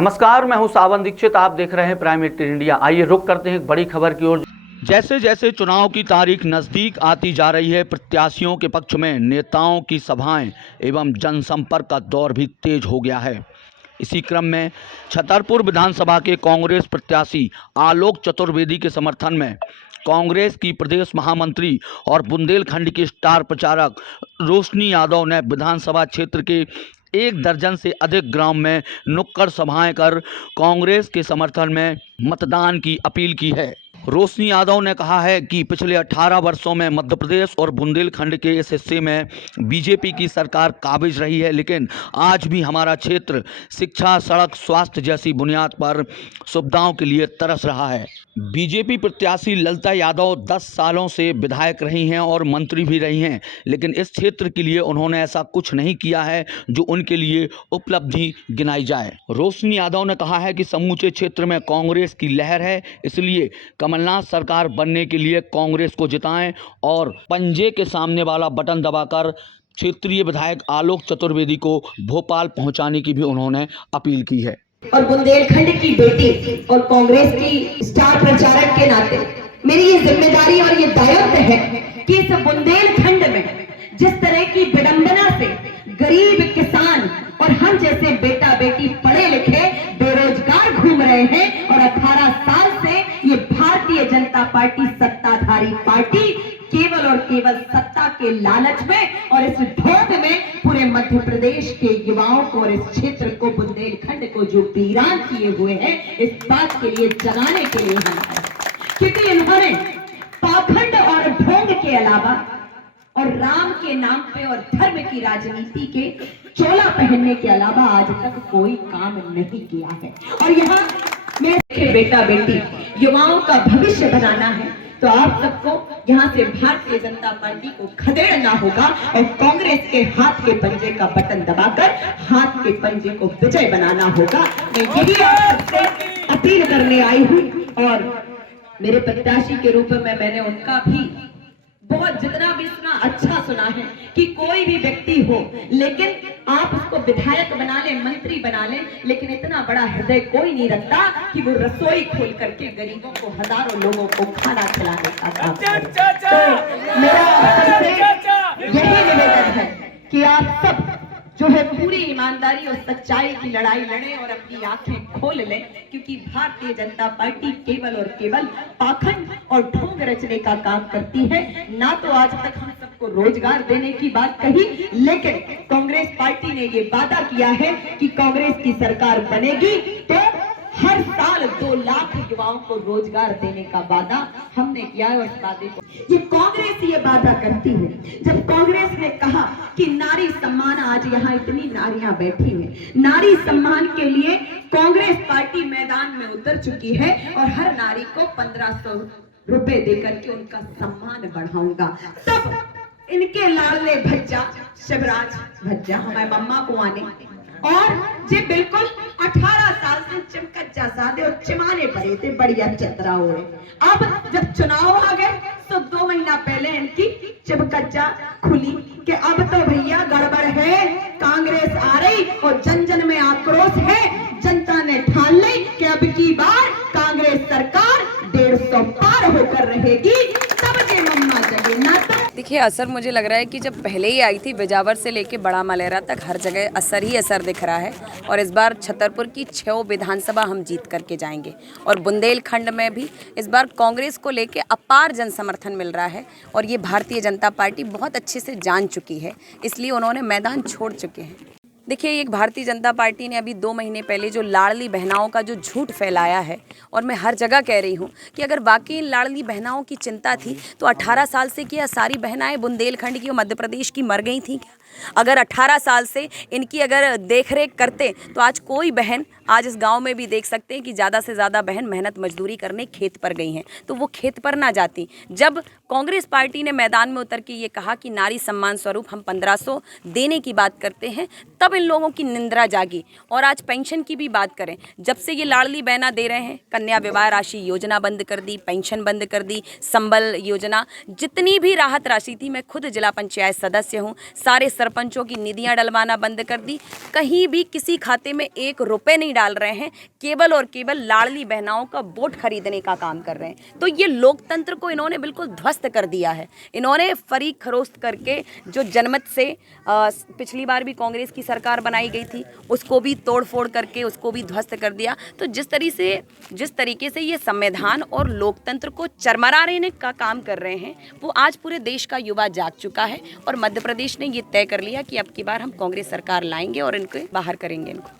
नमस्कार, मैं हूं सावन दीक्षित। आप देख रहे हैं प्राइम इंडिया। आइए रुक करते हैं एक बड़ी खबर की ओर। जैसे जैसे चुनाव की तारीख नज़दीक आती जा रही है, प्रत्याशियों के पक्ष में नेताओं की सभाएं एवं जनसंपर्क का दौर भी तेज हो गया है। इसी क्रम में छतरपुर विधानसभा के कांग्रेस प्रत्याशी आलोक चतुर्वेदी के समर्थन में कांग्रेस की प्रदेश महामंत्री और बुंदेलखंड की स्टार प्रचारक रोशनी यादव ने विधानसभा क्षेत्र के 1 दर्जन से अधिक ग्राम में नुक्कड़ सभाएं कर कांग्रेस के समर्थन में मतदान की अपील की है। रोशनी यादव ने कहा है कि पिछले 18 वर्षों में मध्य प्रदेश और बुंदेलखंड के इस हिस्से में बीजेपी की सरकार काबिज रही है, लेकिन आज भी हमारा क्षेत्र शिक्षा, सड़क, स्वास्थ्य जैसी बुनियाद पर सुविधाओं के लिए तरस रहा है। बीजेपी प्रत्याशी ललिता यादव 10 सालों से विधायक रही हैं और मंत्री भी रही हैं, लेकिन इस क्षेत्र के लिए उन्होंने ऐसा कुछ नहीं किया है जो उनके लिए उपलब्धि गिनाई जाए। रोशनी यादव ने कहा है कि समूचे क्षेत्र में कांग्रेस की लहर है, इसलिए कमलनाथ सरकार बनने के लिए कांग्रेस को जिताएं और पंजे के सामने वाला बटन दबाकर क्षेत्रीय विधायक आलोक चतुर्वेदी को भोपाल पहुंचाने की भी उन्होंने अपील की है। और बुंदेलखंड की बेटी और कांग्रेस की स्टार प्रचारक के नाते मेरी ये जिम्मेदारी और ये दायित्व है कि इस बुंदेलखंड में जिस तरह की विडंबना से गरीब किसान और हम जैसे बेटा बेटी पढ़े लिखे बेरोजगार घूम रहे हैं और 18 साल से ये भारतीय जनता पार्टी सत्ताधारी पार्टी केवल और केवल सत्ता के लालच में और इस ढोंग में पूरे मध्य प्रदेश के युवाओं को और इस क्षेत्र को बुंदेलखंड को जो वीरान किए हुए हैं, इस बात के लिए जगाने के लिए हम हैं। क्योंकि इन्होंने पाखंड और ढोंग के अलावा और राम के नाम पे और धर्म की राजनीति के चोला पहनने के अलावा आज तक कोई काम नहीं किया है। और यहाँ मेरे बेटा बेटी युवाओं का भविष्य बनाना है तो आप सबको यहाँ से भारतीय जनता पार्टी को खदेड़ना होगा और कांग्रेस के हाथ के पंजे का बटन दबाकर हाथ के पंजे को विजय बनाना होगा। मैं यही आप सबसे अपील करने आई हूँ और मेरे प्रत्याशी के रूप में मैंने उनका भी बहुत जितना भी सुना अच्छा सुना है कि कोई भी व्यक्ति हो लेकिन आप उसको विधायक बना ले, मंत्री बना ले, लेकिन इतना बड़ा हृदय कोई नहीं रखता कि वो रसोई खोल करके गरीबों को, हजारों लोगों को खाना खिलाने का काम करे। तो मेरा सबसे यही निवेदन है कि आप सब जो है पूरी ईमानदारी और सच्चाई की लड़ाई लड़ें और अपनी आंखें खोल लें, क्योंकि भारतीय जनता पार्टी केवल और केवल पाखंड और ढोंग रचने का काम करती है। ना तो आज तक हम सबको रोजगार देने की बात कही, लेकिन कांग्रेस पार्टी ने ये वादा किया है कि कांग्रेस की सरकार बनेगी तो हर साल 2 लाख युवाओं को रोजगार देने का वादा हमने किया है। और इस वादे को ये कांग्रेस ये वादा करती है। जब कांग्रेस ने कहा कि नारी सम्मान, आज यहाँ इतनी नारियां बैठी हैं, नारी सम्मान के लिए कांग्रेस पार्टी मैदान में उतर चुकी है और हर नारी को 1500 रुपए देकर के उनका सम्मान बढ़ाऊंगा। तब इनके लाडले भज्जा शिवराज भज्जा हमारे मम्मा को आने और जे बिल्कुल 18 साल से चिमकच्चा सादे और चिमाने पड़े थे, बढ़िया चतरा हो रहे। अब जब चुनाव आ गए तो 2 महीना पहले इनकी चिमकच्चा खुली कि अब तो भैया गड़बड़ है, कांग्रेस आ रही और जन जन में आक्रोश है। जनता ने ठान ली कि अब की बार कांग्रेस सरकार 150 पार होकर रहेगी, तब जे मम्मा जगे ना। देखिए, असर मुझे लग रहा है कि जब पहले ही आई थी बिजावर से लेके बड़ा मलेरा तक हर जगह असर ही असर दिख रहा है। और इस बार छतरपुर की 6 विधानसभा हम जीत करके जाएंगे और बुंदेलखंड में भी इस बार कांग्रेस को लेके अपार जन समर्थन मिल रहा है और ये भारतीय जनता पार्टी बहुत अच्छे से जान चुकी है, इसलिए उन्होंने मैदान छोड़ चुके हैं। देखिए, एक भारतीय जनता पार्टी ने अभी 2 महीने पहले जो लाडली बहनाओं का जो झूठ फैलाया है, और मैं हर जगह कह रही हूँ कि अगर वाकई लाडली बहनाओं की चिंता थी तो 18 साल से क्या सारी बहनाएं बुंदेलखंड की और मध्य प्रदेश की मर गई थी क्या? अगर 18 साल से इनकी अगर देखरेख करते तो आज कोई बहन, आज इस गांव में भी देख सकते हैं कि ज़्यादा से ज़्यादा बहन मेहनत मजदूरी करने खेत पर गई हैं, तो वो खेत पर ना जाती। जब कांग्रेस पार्टी ने मैदान में उतर के ये कहा कि नारी सम्मान स्वरूप हम 1500 देने की बात करते हैं, तब इन लोगों की निंद्रा जागी। और आज पेंशन की भी बात करें, जब से ये लाडली बहना दे रहे हैं, कन्या विवाह राशि योजना बंद कर दी, पेंशन बंद कर दी, संबल योजना, जितनी भी राहत राशि थी, मैं खुद जिला पंचायत सदस्य हूँ, सारे सरपंचों की निधियां डलवाना बंद कर दी, कहीं भी किसी खाते में 1 रुपए नहीं डाल रहे हैं, केवल और केवल लाडली बहनाओं का वोट खरीदने का काम कर रहे हैं। तो ये लोकतंत्र को इन्होंने बिल्कुल ध्वस्त कर दिया है। इन्होंने फरीक फरोख्त करके जो जनमत से पिछली बार भी कांग्रेस की सरकार बनाई गई थी, उसको भी तोड़ फोड़ करके उसको भी ध्वस्त कर दिया। तो जिस तरीके से ये संविधान और लोकतंत्र को चरमराने का काम कर रहे हैं, वो आज पूरे देश का युवा जाग चुका है और मध्य प्रदेश ने ये तय कर लिया कि अब की बार हम कांग्रेस सरकार लाएंगे और इनको बाहर करेंगे इनको।